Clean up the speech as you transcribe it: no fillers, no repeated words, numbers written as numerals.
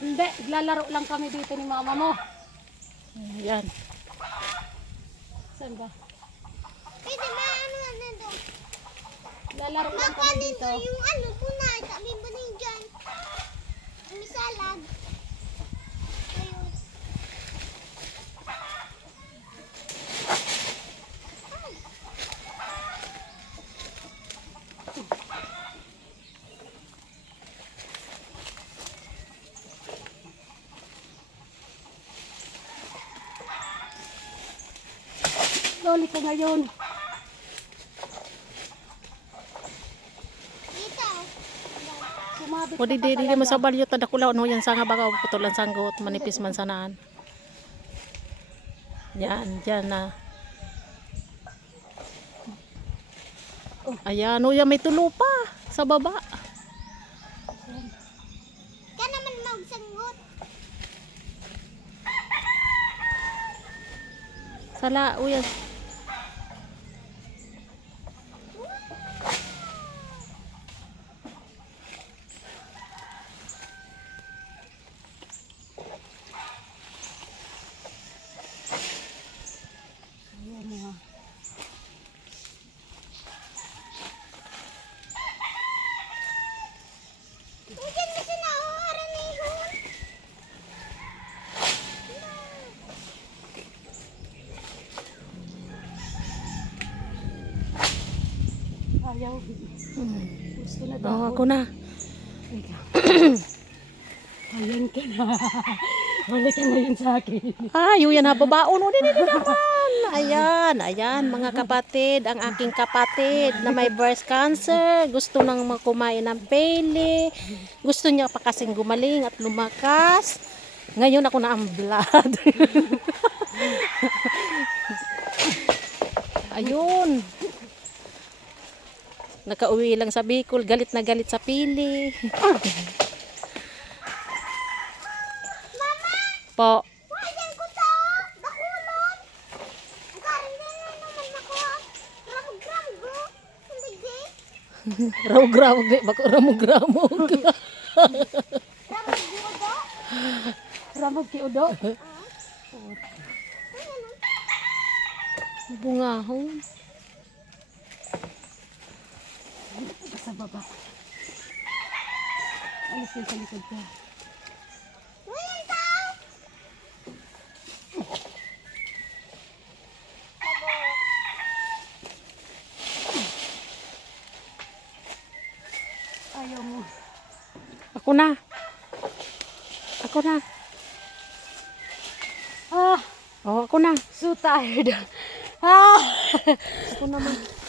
Hindi, lalaro lang kami dito ni mama mo. Yan. Saan ba? Pwede ba ano doon? Lalaro lang kami dito. Yung ano po na, sabi ba din dyan? May salad. Ayun. Loli ka ngayon. Dito. Sumabit O di mo sa balyo tadakulaw no yan sanga baka putulan sanggot manipis man sanaan. Yan, yan na. Ayan, o yan may tulo pa sa baba. Ka naman magsanggot. Sala, o yan. Diyan na siya nakuha na yun. Ayaw. Gusto na O, daw. ako na. Ayan ka na. Balik ka ngayon sa akin. Ay, yan ha, babaon. O, di naman. Ayan, ayan, mga kapatid. Ang aking kapatid na may breast cancer. Gusto nang kumain ng pele. Gusto niya pa kasing gumaling at lumakas. Ngayon ako na ang blood. Ayun. Nakauwi lang sa Bicol. Galit na galit sa pili. Po. Ayan ko to. Nakulot. Ang karin din na naman ako. Ramog-ramgo. Hindi. Rawag-rawag di. Bako ramog-ramog. Ramog-ramgo. Ramog ki Udo. Bungahon. Sa baba. Alis kayo sa likod ko. Wayan tao. Ayaw mo. Ako na. Ako na. Ah, Oh, ako na. so tired. Ah! Ako naman.